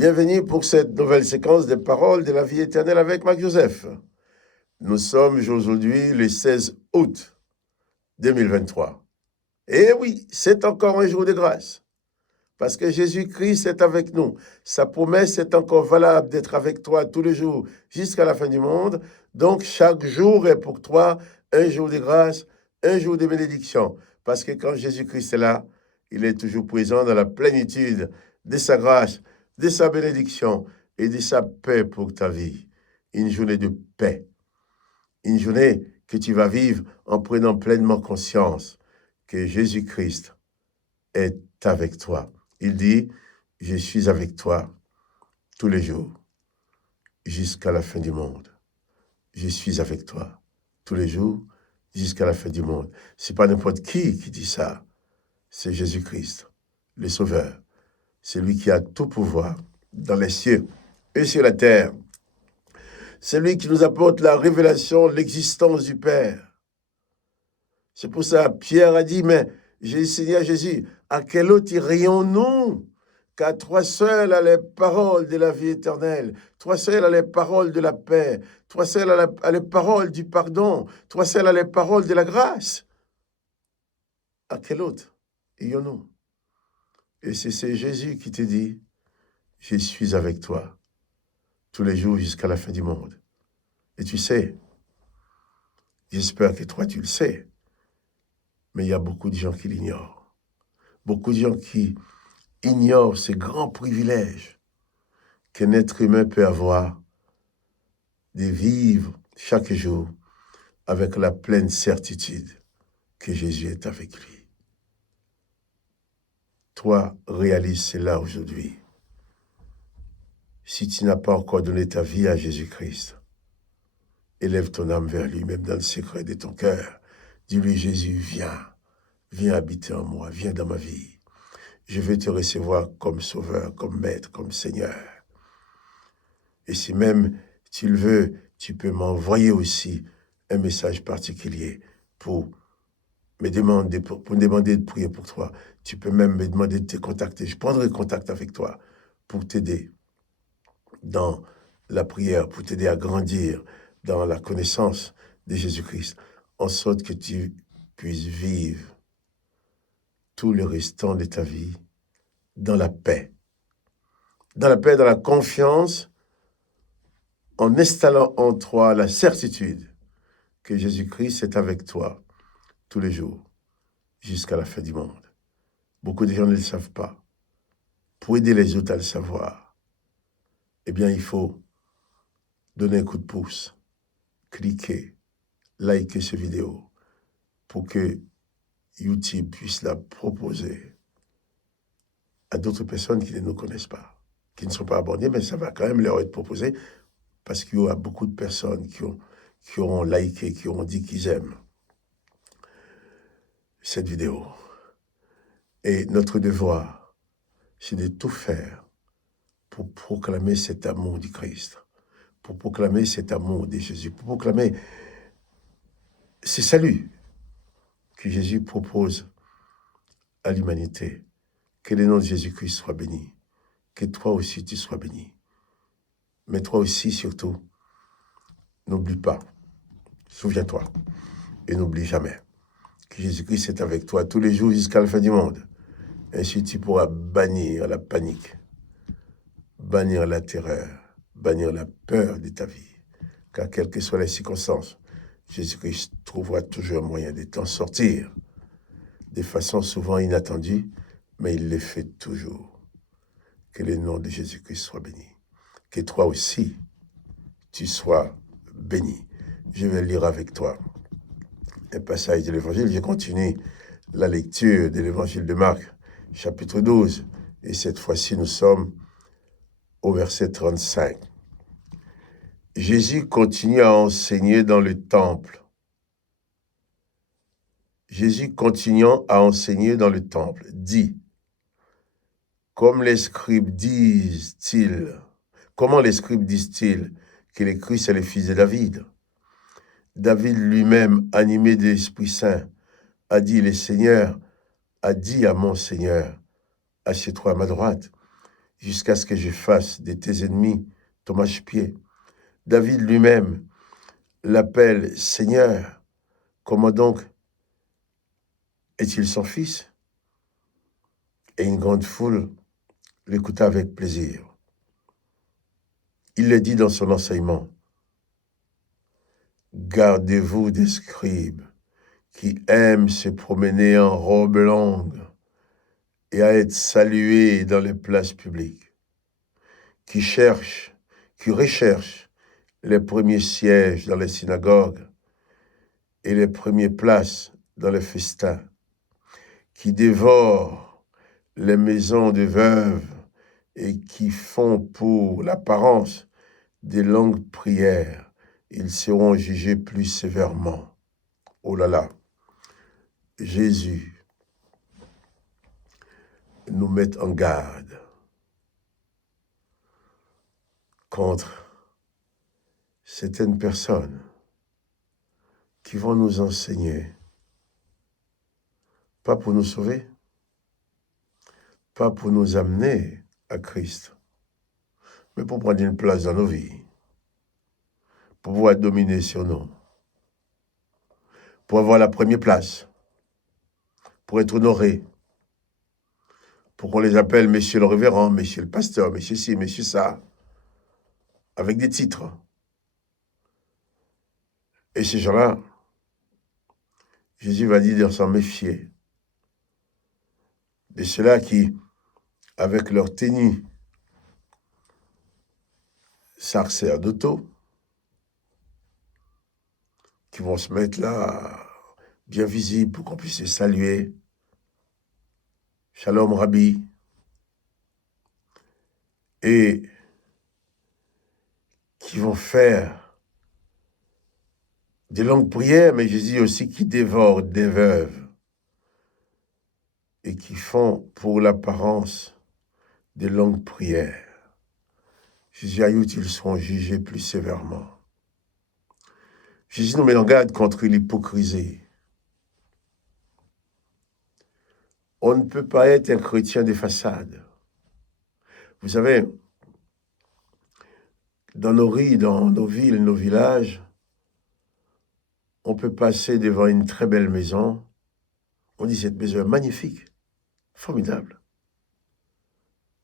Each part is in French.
Bienvenue pour cette nouvelle séquence des paroles de la vie éternelle avec Marc Joseph. Nous sommes aujourd'hui le 16 août 2023. Et oui, c'est encore un jour de grâce. Parce que Jésus-Christ est avec nous. Sa promesse est encore valable d'être avec toi tous les jours jusqu'à la fin du monde. Donc chaque jour est pour toi un jour de grâce, un jour de bénédiction. Parce que quand Jésus-Christ est là, il est toujours présent dans la plénitude de sa grâce, de sa bénédiction et de sa paix pour ta vie. Une journée de paix. Une journée que tu vas vivre en prenant pleinement conscience que Jésus-Christ est avec toi. Il dit, je suis avec toi tous les jours, jusqu'à la fin du monde. Je suis avec toi tous les jours, jusqu'à la fin du monde. C'est pas n'importe qui dit ça. C'est Jésus-Christ, le Sauveur. C'est lui qui a tout pouvoir dans les cieux et sur la terre. C'est lui qui nous apporte la révélation, l'existence du Père. C'est pour ça Pierre a dit, mais Seigneur Jésus, à quel autre irions-nous? Car toi seul as les paroles de la vie éternelle, toi seul as les paroles de la paix, toi seul as les paroles du pardon, toi seul as les paroles de la grâce. À quel autre irions-nous? Et c'est Jésus qui te dit, je suis avec toi tous les jours jusqu'à la fin du monde. Et tu sais, j'espère que toi tu le sais, mais il y a beaucoup de gens qui l'ignorent. Beaucoup de gens qui ignorent ces grands privilèges qu'un être humain peut avoir de vivre chaque jour avec la pleine certitude que Jésus est avec lui. Toi, réalise cela aujourd'hui. Si tu n'as pas encore donné ta vie à Jésus-Christ, élève ton âme vers lui, même dans le secret de ton cœur. Dis-lui, Jésus, viens habiter en moi, viens dans ma vie. Je veux te recevoir comme sauveur, comme maître, comme Seigneur. Et si même tu le veux, tu peux m'envoyer aussi un message particulier pour me demander de prier pour toi. Tu peux même me demander de te contacter. Je prendrai contact avec toi pour t'aider dans la prière, pour t'aider à grandir dans la connaissance de Jésus-Christ, en sorte que tu puisses vivre tout le restant de ta vie dans la paix. Dans la paix, dans la confiance, en installant en toi la certitude que Jésus-Christ est avec toi tous les jours, jusqu'à la fin du monde. Beaucoup de gens ne le savent pas. Pour aider les autres à le savoir, eh bien, il faut donner un coup de pouce, cliquer, liker cette vidéo pour que YouTube puisse la proposer à d'autres personnes qui ne nous connaissent pas, qui ne sont pas abonnés, mais ça va quand même leur être proposé parce qu'il y aura beaucoup de personnes qui auront liké, qui auront dit qu'ils aiment cette vidéo. Et notre devoir, c'est de tout faire pour proclamer cet amour du Christ, pour proclamer cet amour de Jésus, pour proclamer ce salut que Jésus propose à l'humanité. Que le nom de Jésus-Christ soit béni. Que toi aussi tu sois béni. Mais toi aussi, surtout, n'oublie pas, souviens-toi, et n'oublie jamais que Jésus-Christ est avec toi tous les jours jusqu'à la fin du monde. Ainsi, tu pourras bannir la panique, bannir la terreur, bannir la peur de ta vie. Car quelles que soient les circonstances, Jésus-Christ trouvera toujours un moyen de t'en sortir, de façon souvent inattendue, mais il le fait toujours. Que le nom de Jésus-Christ soit béni. Que toi aussi, tu sois béni. Je vais lire avec toi un passage de l'Évangile. Je continue la lecture de l'Évangile de Marc, chapitre 12. Et cette fois-ci, nous sommes au verset 35. Jésus continue à enseigner dans le temple. Jésus continuant à enseigner dans le temple, dit, comment les scribes disent-ils que le Christ est le fils de David? David lui-même, animé de l'Esprit Saint, a dit à mon Seigneur, assieds-toi à ma droite, jusqu'à ce que je fasse de tes ennemis ton marchepied. David lui-même l'appelle Seigneur. Comment donc est-il son fils? Et une grande foule l'écouta avec plaisir. Il le dit dans son enseignement. Gardez-vous des scribes qui aiment se promener en robe longue et à être salués dans les places publiques, qui recherchent les premiers sièges dans les synagogues et les premières places dans les festins, qui dévorent les maisons de veuves et qui font pour l'apparence des longues prières. Ils seront jugés plus sévèrement. Oh là là, Jésus nous met en garde contre certaines personnes qui vont nous enseigner, pas pour nous sauver, pas pour nous amener à Christ, mais pour prendre une place dans nos vies, pour pouvoir dominer sur nous, pour avoir la première place, pour être honoré, pour qu'on les appelle Monsieur le révérend, Monsieur le pasteur, Monsieur ci, Monsieur ça, avec des titres. Et ces gens-là, Jésus va dire de s'en méfier. De ceux-là qui, avec leur tenue sacerdotal, qui vont se mettre là, bien visibles, pour qu'on puisse les saluer. Shalom Rabbi. Et qui vont faire des longues prières, mais Jésus aussi qui dévorent des veuves et qui font pour l'apparence des longues prières. Jésus ajoute, ils seront jugés plus sévèrement. Jésus nous met en garde contre l'hypocrisie. On ne peut pas être un chrétien de façade. Vous savez, dans nos rues, dans nos villes, nos villages, on peut passer devant une très belle maison. On dit cette maison est magnifique, formidable.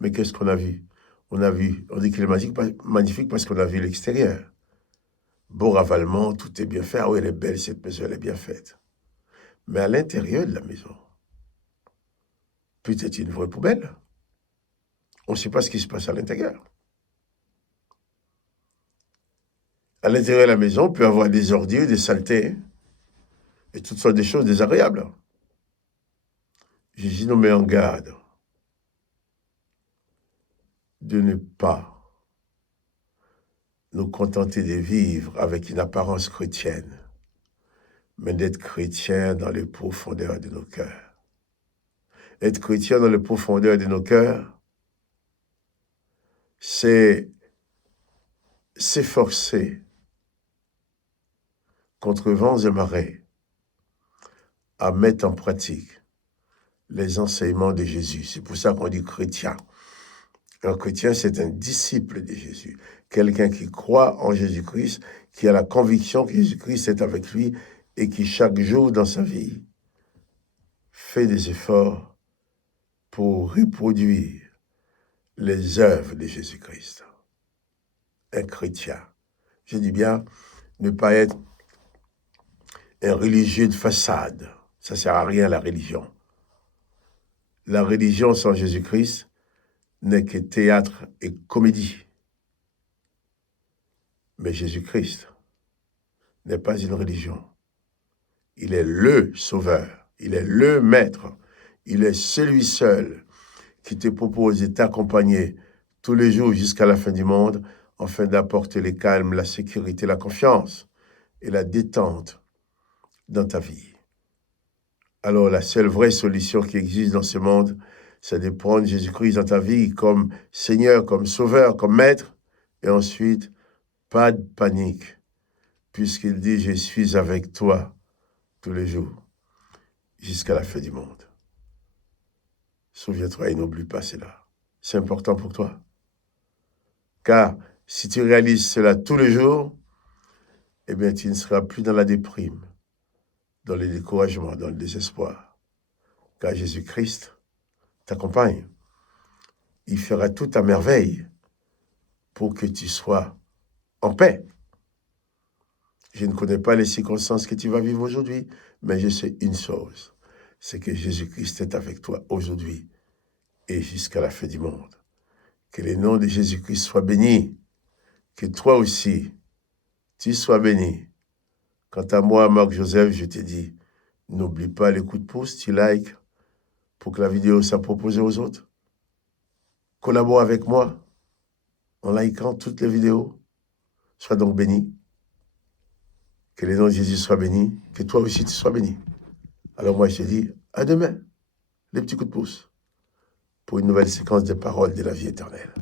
Mais qu'est-ce qu'on a vu? On dit qu'il est magnifique parce qu'on a vu l'extérieur. Beau ravalement, tout est bien fait. Ah oui, elle est belle, cette maison, elle est bien faite. Mais à l'intérieur de la maison, peut-être une vraie poubelle. On ne sait pas ce qui se passe à l'intérieur. À l'intérieur de la maison, on peut avoir des ordures, des saletés, et toutes sortes de choses désagréables. Jésus nous met en garde de ne pas nous contenter de vivre avec une apparence chrétienne, mais d'être chrétien dans les profondeurs de nos cœurs. Être chrétien dans les profondeurs de nos cœurs, c'est s'efforcer contre vents et marées à mettre en pratique les enseignements de Jésus. C'est pour ça qu'on dit chrétien. Un chrétien, c'est un disciple de Jésus. Quelqu'un qui croit en Jésus-Christ, qui a la conviction que Jésus-Christ est avec lui et qui, chaque jour dans sa vie, fait des efforts pour reproduire les œuvres de Jésus-Christ. Un chrétien. Je dis bien, ne pas être un religieux de façade. Ça ne sert à rien, la religion. La religion sans Jésus-Christ n'est que théâtre et comédie. Mais Jésus-Christ n'est pas une religion. Il est le sauveur, il est le maître, il est celui seul qui te propose de t'accompagner tous les jours jusqu'à la fin du monde afin d'apporter le calme, la sécurité, la confiance et la détente dans ta vie. Alors la seule vraie solution qui existe dans ce monde, c'est de prendre Jésus-Christ dans ta vie comme Seigneur, comme Sauveur, comme Maître, et ensuite, pas de panique, puisqu'il dit « Je suis avec toi tous les jours, jusqu'à la fin du monde ». Souviens-toi et n'oublie pas cela. c'est important pour toi. Car si tu réalises cela tous les jours, eh bien, tu ne seras plus dans la déprime, dans le découragement, dans le désespoir. Car Jésus-Christ t'accompagne. Il fera tout à merveille pour que tu sois en paix. Je ne connais pas les circonstances que tu vas vivre aujourd'hui, mais je sais une chose, c'est que Jésus-Christ est avec toi aujourd'hui et jusqu'à la fin du monde. Que le nom de Jésus-Christ soit béni, que toi aussi, tu sois béni. Quant à moi, Marc Joseph, je te dis, n'oublie pas les coups de pouce, tu likes pour que la vidéo soit proposée aux autres. Collabore avec moi en likant toutes les vidéos. Sois donc béni. Que le nom de Jésus soit béni, que toi aussi tu sois béni. Alors moi, je te dis, à demain, les petits coups de pouce, pour une nouvelle séquence de paroles de la vie éternelle.